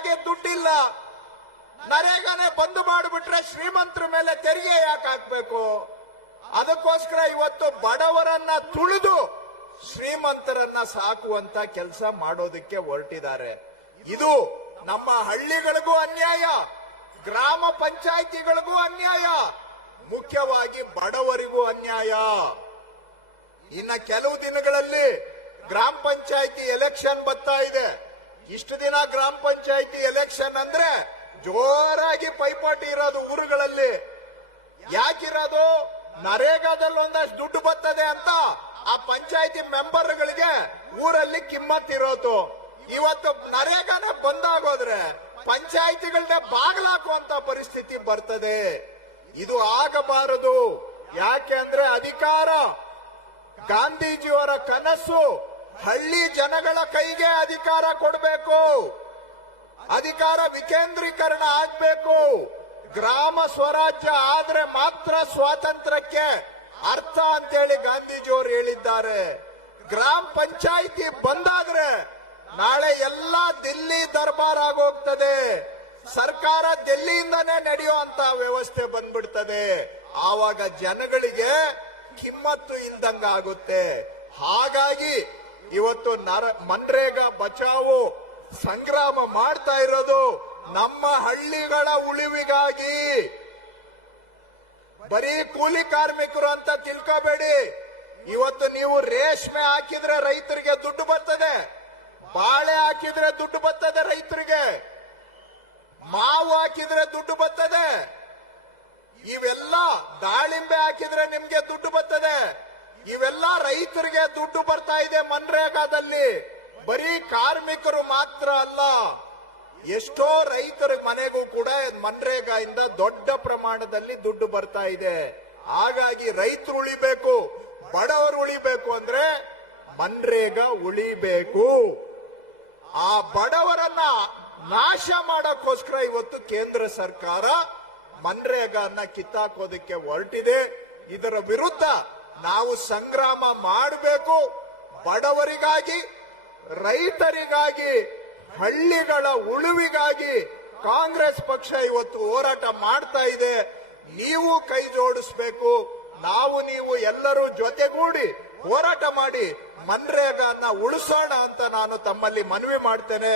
ನರೇಗಾಗೆ ದುಡ್ಡಿಲ್ಲ, ನರೇಗಾನೇ ಬಂದ್ ಮಾಡಿಬಿಟ್ರೆ ಶ್ರೀಮಂತರ ಮೇಲೆ ತೆರಿಗೆ ಯಾಕೆ ಹಾಕ್ಬೇಕು? ಅದಕ್ಕೋಸ್ಕರ ಇವತ್ತು ಬಡವರನ್ನ ತುಳಿದು ಶ್ರೀಮಂತರನ್ನ ಸಾಕುವಂತ ಕೆಲಸ ಮಾಡೋದಕ್ಕೆ ಹೊರಟಿದ್ದಾರೆ. ಇದು ನಮ್ಮ ಹಳ್ಳಿಗಳಿಗೂ ಅನ್ಯಾಯ, ಗ್ರಾಮ ಪಂಚಾಯಿತಿಗಳಿಗೂ ಅನ್ಯಾಯ, ಮುಖ್ಯವಾಗಿ ಬಡವರಿಗೂ ಅನ್ಯಾಯ. ಇನ್ನ ಕೆಲವು ದಿನಗಳಲ್ಲಿ ಗ್ರಾಮ ಪಂಚಾಯಿತಿ ಎಲೆಕ್ಷನ್ ಬರ್ತಾ ಇದೆ. ಇಷ್ಟು ದಿನ ಗ್ರಾಮ ಪಂಚಾಯಿತಿ ಎಲೆಕ್ಷನ್ ಅಂದ್ರೆ ಜೋರಾಗಿ ಪೈಪೋಟಿ ಇರೋದು ಊರುಗಳಲ್ಲಿ. ಯಾಕಿರೋದು? ನರೇಗಾದಲ್ಲಿ ಒಂದಷ್ಟು ದುಡ್ಡು ಬರ್ತದೆ ಅಂತ ಆ ಪಂಚಾಯಿತಿ ಮೆಂಬರ್ಗಳಿಗೆ ಊರಲ್ಲಿ ಕಿಮ್ಮತ್ ಇರೋದು. ಇವತ್ತು ನರೇಗಾನ ಬಂದಾಗೋದ್ರೆ ಪಂಚಾಯಿತಿಗಳನ್ನ ಬಾಗ್ಲಾಕುವಂತ ಪರಿಸ್ಥಿತಿ ಬರ್ತದೆ. ಇದು ಆಗಬಾರದು. ಯಾಕೆ ಅಂದ್ರೆ ಅಧಿಕಾರ, ಗಾಂಧೀಜಿಯವರ ಕನಸು ಹಳ್ಳಿ ಜನಗಳ ಕೈಗೆ ಅಧಿಕಾರ ಕೊಡಬೇಕು, ಅಧಿಕಾರ ವಿಕೇಂದ್ರೀಕರಣ ಆಗ್ಬೇಕು. ಗ್ರಾಮ ಸ್ವರಾಜ್ಯ ಆದ್ರೆ ಮಾತ್ರ ಸ್ವಾತಂತ್ರ್ಯಕ್ಕೆ ಅರ್ಥ ಅಂತೇಳಿ ಗಾಂಧೀಜಿಯವರು ಹೇಳಿದ್ದಾರೆ. ಗ್ರಾಮ ಪಂಚಾಯಿತಿ ಬಂದಾದ್ರೆ ನಾಳೆ ಎಲ್ಲ ದಿಲ್ಲಿ ದರ್ಬಾರ್ ಆಗೋಗ್ತದೆ, ಸರ್ಕಾರ ದಿಲ್ಲಿಯಿಂದನೇ ನಡೆಯುವಂತ ವ್ಯವಸ್ಥೆ ಬಂದ್ಬಿಡ್ತದೆ. ಆವಾಗ ಜನಗಳಿಗೆ ಕಿಮ್ಮತ್ತು ಇಲ್ದಂಗ ಆಗುತ್ತೆ. ಹಾಗಾಗಿ ಇವತ್ತು ಮನ್ರೇಗಾ ಬಚಾವು ಸಂಗ್ರಾಮ ಮಾಡ್ತಾ ಇರೋದು ನಮ್ಮ ಹಳ್ಳಿಗಳ ಉಳಿವಿಗಾಗಿ. ಬರೀ ಕೂಲಿ ಕಾರ್ಮಿಕರು ಅಂತ ತಿಳ್ಕೋಬೇಡಿ. ಇವತ್ತು ನೀವು ರೇಷ್ಮೆ ಹಾಕಿದ್ರೆ ರೈತರಿಗೆ ದುಡ್ಡು ಬರ್ತದೆ, ಬಾಳೆ ಹಾಕಿದ್ರೆ ದುಡ್ಡು ಬರ್ತದೆ ರೈತರಿಗೆ, ಮಾವು ಹಾಕಿದ್ರೆ ದುಡ್ಡು ಬರ್ತದೆ, ಇವೆಲ್ಲ ದಾಳಿಂಬೆ ಹಾಕಿದ್ರೆ ನಿಮ್ಗೆ ದುಡ್ಡು ಬರ್ತದೆ. ಇವೆಲ್ಲ ರೈತರಿಗೆ ದುಡ್ಡು ಬರ್ತಾ ಇದೆ ಮನ್ರೇಗಾದಲ್ಲಿ. ಬರೀ ಕಾರ್ಮಿಕರು ಮಾತ್ರ ಅಲ್ಲ, ಎಷ್ಟೋ ರೈತರ ಮನೆಗೂ ಕೂಡ ಮನ್ರೇಗಾಯಿಂದ ದೊಡ್ಡ ಪ್ರಮಾಣದಲ್ಲಿ ದುಡ್ಡು ಬರ್ತಾ ಇದೆ. ಹಾಗಾಗಿ ರೈತರು ಉಳಿಬೇಕು, ಬಡವರು ಉಳಿಬೇಕು ಅಂದ್ರೆ ಮನ್ರೇಗಾ ಉಳಿಬೇಕು. ಆ ಬಡವರನ್ನ ನಾಶ ಮಾಡೋಕ್ಕೋಸ್ಕರ ಇವತ್ತು ಕೇಂದ್ರ ಸರ್ಕಾರ ಮನ್ರೇಗಾನ ಕಿತ್ತಾಕೋದಕ್ಕೆ ಹೊರಟಿದೆ. ಇದರ ವಿರುದ್ಧ ನಾವು ಸಂಗ್ರಾಮ ಮಾಡಬೇಕು. ಬಡವರಿಗಾಗಿ, ರೈತರಿಗಾಗಿ, ಹಳ್ಳಿಗಳ ಉಳಿವಿಗಾಗಿ ಕಾಂಗ್ರೆಸ್ ಪಕ್ಷ ಇವತ್ತು ಹೋರಾಟ ಮಾಡ್ತಾ ಇದೆ. ನೀವು ಕೈ ಜೋಡಿಸಬೇಕು. ನೀವು ಎಲ್ಲರೂ ಜೊತೆಗೂಡಿ ಹೋರಾಟ ಮಾಡಿ ಮನ್ರೇಗಾನ ಉಳಿಸೋಣ ಅಂತ ನಾನು ತಮ್ಮಲ್ಲಿ ಮನವಿ ಮಾಡ್ತೇನೆ.